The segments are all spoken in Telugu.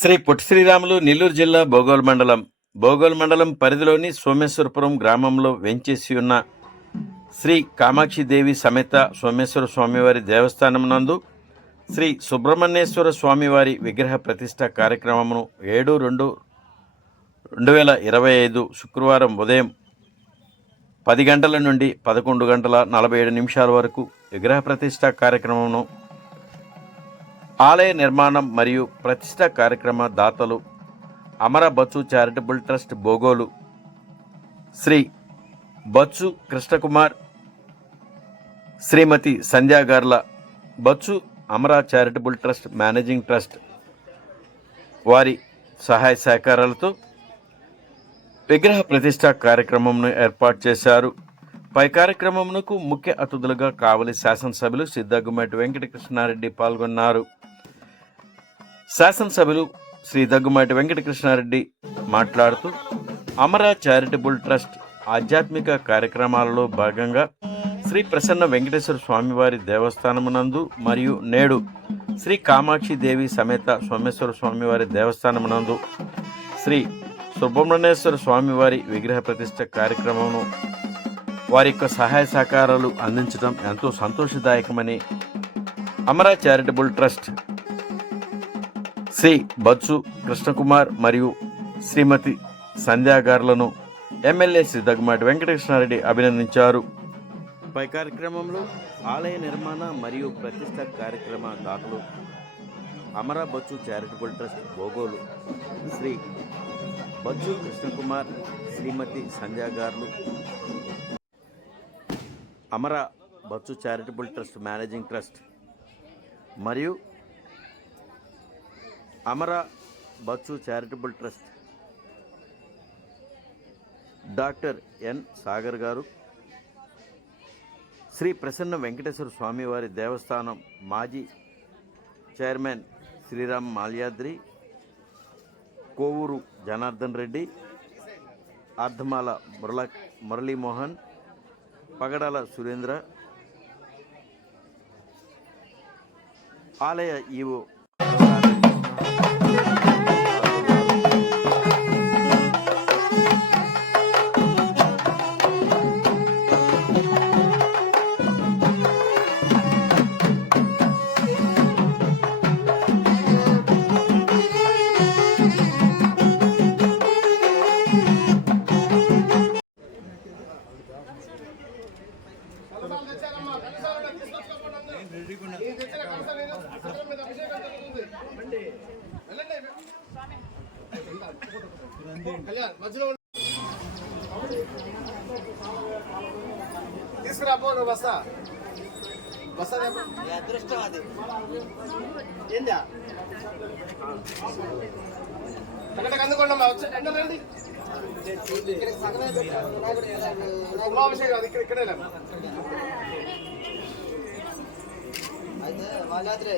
శ్రీ పొట్టి శ్రీరాములు నెల్లూరు జిల్లా బోగోల్ మండలం. బోగోల్ మండలం పరిధిలోని సోమేశ్వరపురం గ్రామంలో వెంచేసి ఉన్న శ్రీ కామాక్షిదేవి సమేత సోమేశ్వర స్వామివారి దేవస్థానం నందు శ్రీ సుబ్రహ్మణ్యేశ్వర స్వామివారి విగ్రహ ప్రతిష్ట కార్యక్రమమును ఏడు రెండు రెండు వేల ఇరవై ఐదు శుక్రవారం ఉదయం పది గంటల నుండి పదకొండు గంటల నలభై ఏడు నిమిషాల వరకు విగ్రహ ప్రతిష్ట కార్యక్రమమును ఆలయ నిర్మాణం మరియు ప్రతిష్ట కార్యక్రమ దాతలు అమర బచ్చు చారిటబుల్ ట్రస్ట్ బోగోలు శ్రీ బచ్చు కృష్ణకుమార్ శ్రీమతి సంధ్యాగార్ల Bachchu Amara charitable trust managing trust వారి సహాయ సహకారాలతో విగ్రహ ప్రతిష్ట కార్యక్రమంను ఏర్పాటు చేశారు. పై కార్యక్రమమునకు ముఖ్య అతిథులుగా కావలి శాసనసభ్యులు సిద్ధగుమ్మటి వెంకటకృష్ణారెడ్డి పాల్గొన్నారు. శాసనసభ్యులు శ్రీ దగ్గుమాటి వెంకటకృష్ణారెడ్డి మాట్లాడుతూ అమర చారిటబుల్ ట్రస్ట్ ఆధ్యాత్మిక కార్యక్రమాలలో భాగంగా శ్రీ ప్రసన్న వెంకటేశ్వర స్వామివారి దేవస్థానమునందు మరియు నేడు శ్రీ కామాక్షి దేవి సమేత సోమేశ్వర స్వామివారి దేవస్థానమునందు శ్రీ సుబ్రహ్మణ్యేశ్వర స్వామివారి విగ్రహ ప్రతిష్ట కార్యక్రమమును వారి యొక్క సహాయ సహకారాలు అందించడం ఎంతో సంతోషదాయకమని అమర చారిటబుల్ ట్రస్ట్ శ్రీ బత్సు కృష్ణకుమార్ మరియు శ్రీమతి సంధ్యాగారులను ఎమ్మెల్యే శ్రీ దగ్గుమాటి వెంకటకృష్ణారెడ్డి అభినందించారు. పై కార్యక్రమంలో ఆలయ నిర్మాణ మరియు ప్రతిష్ట కార్యక్రమ దాతలు అమర బచ్చు చారిటబుల్ ట్రస్ట్ భోగోలు శ్రీ బచ్చు కృష్ణకుమార్ శ్రీమతి సంధ్యాగారులు Amara Amara Bachchu charitable trust managing trust మరియు Amara Bachchu charitable trust. Doctor N Sagar గారు శ్రీ ప్రసన్న వెంకటేశ్వర స్వామివారి దేవస్థానం మాజీ చైర్మన్ శ్రీరామ్ మాల్యాద్రి కోవూరు జనార్దన్ రెడ్డి అర్ధమాల మురళ మురళీమోహన్ పగడాల సురేంద్ర ఆలయ ఈవో తీసుకురా పో నువ్వు బస్తా బస్తా తేపో. అదృష్టం అది ఏందా టకటక అందుకోండి అమ్మా వచ్చి అంటే రండి కులాభిషేకం అది ఇక్కడ ఇక్కడే రండి. అయితే వాళ్ళాద్రే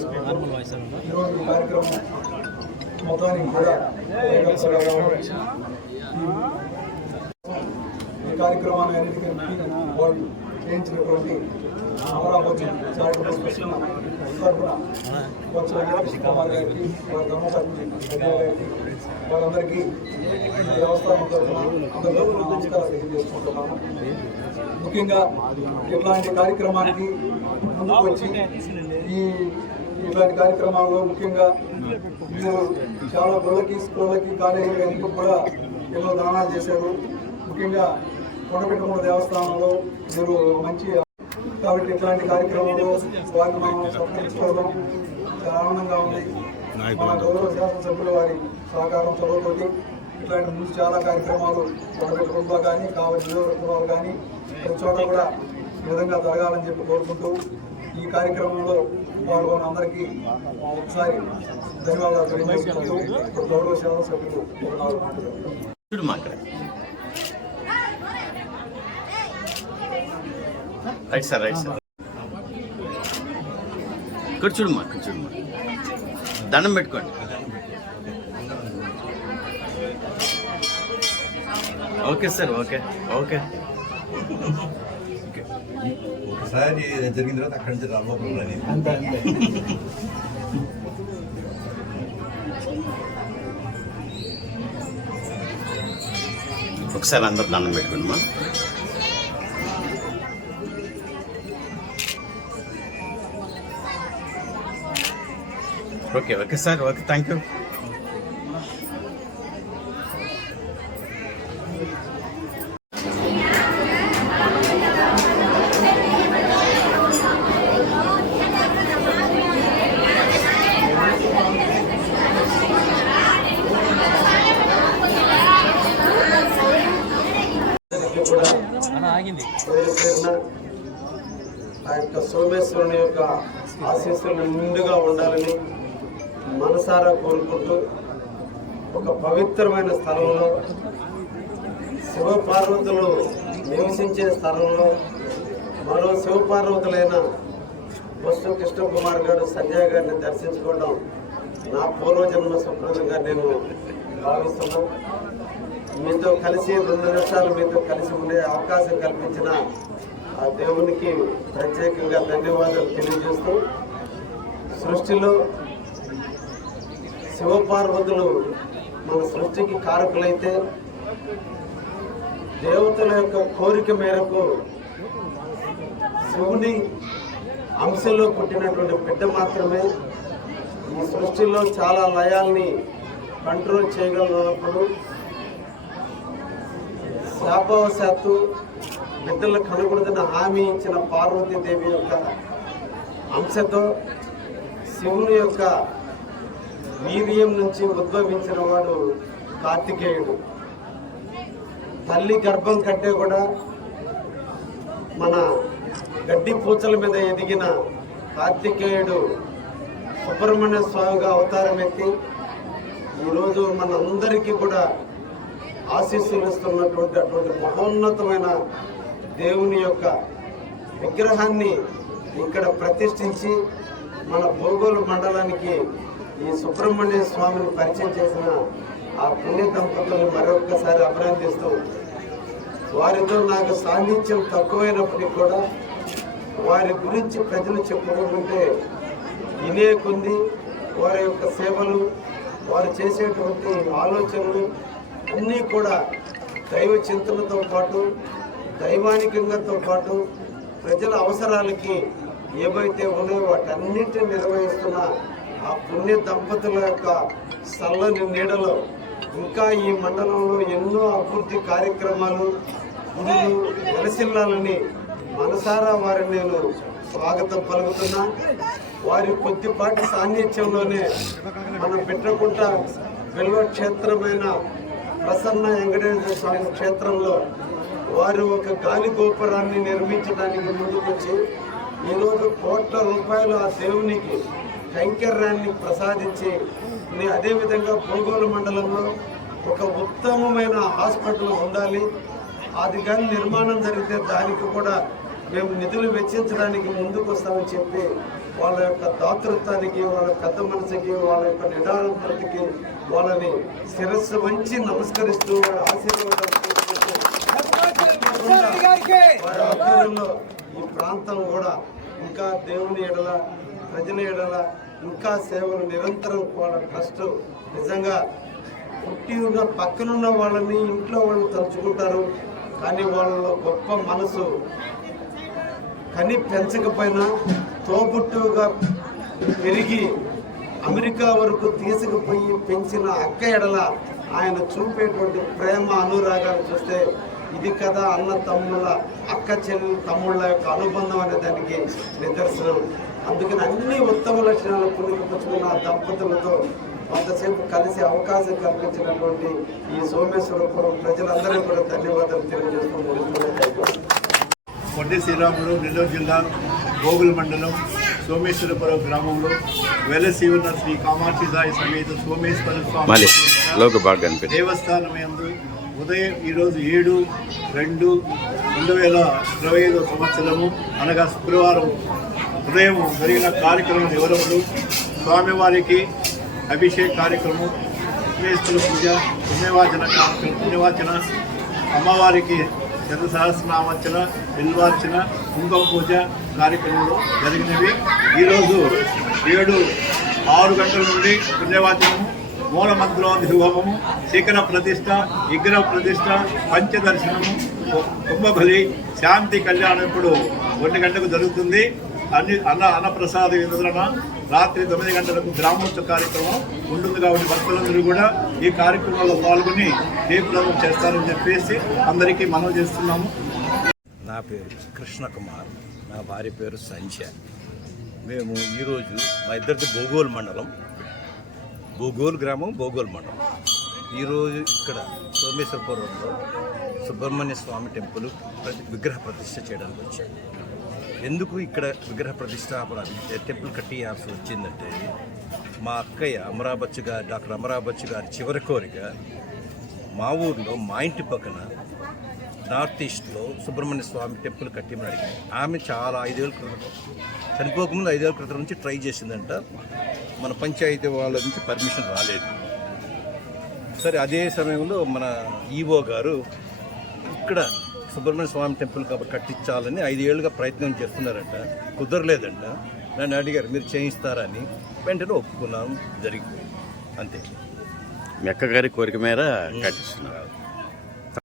ఈరోజు కార్యక్రమం మొత్తానికి కూడా ఈ కార్యక్రమాన్ని అన్నిటికీ వాళ్ళు చేయించినటువంటి అమరావతి చారిటబుల్ తరఫున కుమార్ గారికి వారి గారికి తరఫున నమస్కారాలు తెలియజేసుకుంటున్నాను ముఖ్యంగా ఇట్లాంటి కార్యక్రమానికి ముందుకు వచ్చి ఈ ఇట్లాంటి కార్యక్రమాల్లో ముఖ్యంగా మీరు చాలా గుళ్ళకి స్కూళ్ళకి కాలేజీలకి కూడా ఎన్నో దానాలు చేశారు. ముఖ్యంగా కొండపెట్టుకున్న దేవస్థానంలో మీరు మంచి కాబట్టి ఇట్లాంటి కార్యక్రమాలు వారిని మనం సత్కరించుకోవడం చాలా ఆనందంగా ఉంది. మన గౌరవ శాసనసభ్యుల వారి సహకారం చొరవతోటి ఇట్లాంటి ముందు చాలా కార్యక్రమాలు కొండపెట్టుకుంటూ కానీ కావాలి కానీ ప్రతి చోట కూడా ఈ విధంగా జరగాలని చెప్పి కోరుకుంటూ ఈ కార్యక్రమంలో పాల్గొన్న అందరికీ ఒకసారి ధన్యవాదాలు తెలియజేసుకుంటూ గౌరవ శాసనసభ్యులు సభ్యులు రైట్ సార్ రైట్ సార్. ఇక్కడ చూడమ్మా ఇక్కడ చూడమ్మా దండం పెట్టుకోండి. Okay sir okay okay. ఒకసారి జరిగిన తర్వాత అక్కడి నుంచి రాబోతున్నాను ఒకసారి అందరు దండం పెట్టుకోండి మా. Okay okay sir okay thank you కూడా పేరు పేరున ఆ యొక్క సోమేశ్వరుని యొక్క ఆశీస్సులు నిండుగా ఉండాలని మనసారా కోరుకుంటూ ఒక పవిత్రమైన స్థలంలో శివపార్వతులు నివసించే స్థలంలో మరో శివపార్వతులైన వస్తు కృష్ణ కుమార్ గారు సంజయ్ గారిని దర్శించుకోవడం నా పూర్వజన్మ సుకృతంగా నేను భావిస్తున్నాను. మీతో కలిసి రెండు నిమిషాలు మీతో కలిసి ఉండే అవకాశం కల్పించిన ఆ దేవునికి ప్రత్యేకంగా ధన్యవాదాలు తెలియజేస్తూ సృష్టిలో శివపార్వతులు మన సృష్టికి కారకులైతే దేవతల యొక్క కోరిక మేరకు శివుని అంశంలో పుట్టినటువంటి బిడ్డ మాత్రమే ఈ సృష్టిలో చాలా లయాల్ని కంట్రోల్ చేయగలిగినప్పుడు శాపవశాత్తు బిడ్డలు కనకూడదని హామీ ఇచ్చిన పార్వతీదేవి యొక్క అంశతో శివుని యొక్క వీర్యం నుంచి ఉద్భవించిన వాడు కార్తికేయుడు. తల్లి గర్భం కంటే కూడా మన గడ్డి పూచల మీద ఎదిగిన కార్తికేయుడు సుబ్రహ్మణ్య స్వామిగా అవతారం ఎత్తి ఈరోజు మనందరికీ కూడా ఆశీస్సులు ఇస్తున్నటువంటి అటువంటి మహోన్నతమైన దేవుని యొక్క విగ్రహాన్ని ఇక్కడ ప్రతిష్ఠించి మన భూగోళ మండలానికి ఈ సుబ్రహ్మణ్య స్వామిని పరిచయం చేసిన ఆ పుణ్య దంపతులను మరొకసారి అభినందిస్తూ వారితో నాకు సాన్నిధ్యం తక్కువైనప్పటికీ కూడా వారి గురించి ప్రజలు చెప్పుకుంటుంటే ఇనే కొంది వారి యొక్క సేవలు వారు చేసేటువంటి ఆలోచనలు అన్నీ కూడా దైవ చింతనతో పాటు దైవానికంగాతో పాటు ప్రజల అవసరాలకి ఏవైతే ఉన్నాయో వాటన్నింటినీ నిర్వహిస్తున్న ఆ పుణ్య దంపతుల యొక్క చల్లని నీడలో ఇంకా ఈ మండలంలో ఎన్నో అభివృద్ధి కార్యక్రమాలు గురులు వెలసిల్లాలని మనసారా వారిని నేను స్వాగతం పలుకుతున్నా. వారి కొద్దిపాటి సాన్నిధ్యంలోనే మన పెట్టకుండా వెలువ క్షేత్రమైన ప్రసన్న వెంకటేశ్వర స్వామి క్షేత్రంలో వారు ఒక గాలి గోపురాన్ని నిర్మించడానికి ముందుకొచ్చి ఈరోజు కోట్ల రూపాయలు ఆ దేవునికి కైంకర్యాన్ని ప్రసాదించి అదేవిధంగా భూగోళ మండలంలో ఒక ఉత్తమమైన హాస్పిటల్ ఉండాలి. అది కానీ నిర్మాణం జరిగితే దానికి కూడా మేము నిధులు వెచ్చించడానికి ముందుకు వస్తామని చెప్పి వాళ్ళ యొక్క దాతృత్వానికి వాళ్ళ పెద్ద మనసుకి వాళ్ళ యొక్క నిదానతకి వాళ్ళని శిరస్సు వంచి నమస్కరిస్తూ వాళ్ళ ఆశీర్వాదాలు తీసుకుంటూ వారి ఆధ్వర్యంలో ఈ ప్రాంతం కూడా ఇంకా దేవుని ఎడల ప్రజల ఎడల ఇంకా సేవలు నిరంతరం వాళ్ళ ట్రస్ట్ నిజంగా పుట్టి ఉన్న పక్కనున్న వాళ్ళని ఇంట్లో వాళ్ళు తలుచుకుంటారు. కానీ వాళ్ళలో గొప్ప మనసు కని పెంచకపోయినా తోబుట్టుగా పెరిగి అమెరికా వరకు తీసుకుపోయి పెంచిన అక్క ఎడల ఆయన చూపేటువంటి ప్రేమ అనురాగాలు చూస్తే ఇది కదా అన్న తమ్ముళ్ళ అక్క చెల్లి తమ్ముళ్ళ యొక్క అనుబంధం అనే దానికి నిదర్శనం. అందుకని అన్ని ఉత్తమ లక్షణాలు ఆ దంపతులతో కొంతసేపు కలిసి అవకాశం కల్పించినటువంటి ఈ సోమేశ్వరపురం ప్రజలందరికీ కూడా ధన్యవాదాలు తెలియజేస్తూ. పొట్టి శ్రీరాములు నెల్లూరు జిల్లా గోగుల మండలం సోమేశ్వరపురం గ్రామంలో వెలసి ఉన్న శ్రీ కామాక్షిదాయి సమేత సోమేశ్వర స్వామి దేవస్థానం యందు ఉదయం ఈరోజు ఏడు రెండు రెండు వేల ఇరవై ఐదో సంవత్సరము అనగా శుక్రవారం ఉదయం జరిగిన కార్యక్రమం వివరములు స్వామివారికి అభిషేక్ కార్యక్రమం విఘ్నేశ్వర పూజ పుణ్యవాచన కార్యక్రమం పుణ్యవాచన అమ్మవారికి శత సహస్రనామర్చన బిల్వార్చన కుంకుమ పూజ కార్యక్రమాలు జరిగినవి. ఈరోజు ఏడు ఆరు గంటల నుండి పుణ్యవాచనము మూలమంత్రోధి హోమము శిఖర ప్రతిష్ట విగ్రహ ప్రతిష్ట పంచదర్శనము కుంభబలి శాంతి కళ్యాణం ఇప్పుడు ఒంటి గంటకు జరుగుతుంది. అన్ని అన్న అన్నప్రసాద వితరణ రాత్రి తొమ్మిది గంటలకు గ్రామోత్సవ కార్యక్రమం ఉంటుంది కాబట్టి భక్తులందరూ కూడా ఈ కార్యక్రమంలో పాల్గొని దీపదానం చేస్తారని చెప్పేసి అందరికీ మనం చేస్తున్నాము. నా పేరు కృష్ణ కుమార్. నా భార్య పేరు సంధ్య. మేము ఈరోజు మా ఇద్దరిది బోగోల్ మండలం. బోగోల్ గ్రామం బోగోల్ మండలం. ఈరోజు ఇక్కడ సోమేశ్వరపురంలో సుబ్రహ్మణ్య స్వామి టెంపుల్ ప్రతి విగ్రహ ప్రతిష్ట చేయడానికి వచ్చాము ఎందుకు ఇక్కడ విగ్రహ ప్రతిష్టాపన టెంపుల్ కట్టియాల్సి వచ్చిందంటే మా అక్కయ్య అమరాబచ్చు గారు డాక్టర్ అమరాబచ్చు గారి చివరి కోరిక మా ఊర్లో మా ఇంటి పక్కన నార్త్ ఈస్ట్లో సుబ్రహ్మణ్య స్వామి టెంపుల్ కట్టిమని అడిగింది. ఆమె చాలా ఐదేళ్ళ క్రితం చనిపోకముందు ఐదేళ్ళ క్రితం నుంచి ట్రై చేసిందంట. మన పంచాయతీ వాళ్ళ నుంచి పర్మిషన్ రాలేదు. సరే అదే సమయంలో మన ఈవో గారు ఇక్కడ సుబ్రహ్మణ్య స్వామి టెంపుల్ కాబట్టి కట్టించాలని ఐదేళ్ళుగా ప్రయత్నం చేస్తున్నారంట. కుదరలేదంట. నన్ను అడిగారు మీరు చేయిస్తారని. వెంటనే ఒప్పుకున్నాం జరిగిపోయింది. అంతే. మీ అక్క గారి కోరిక మేర కట్టిస్తున్నారు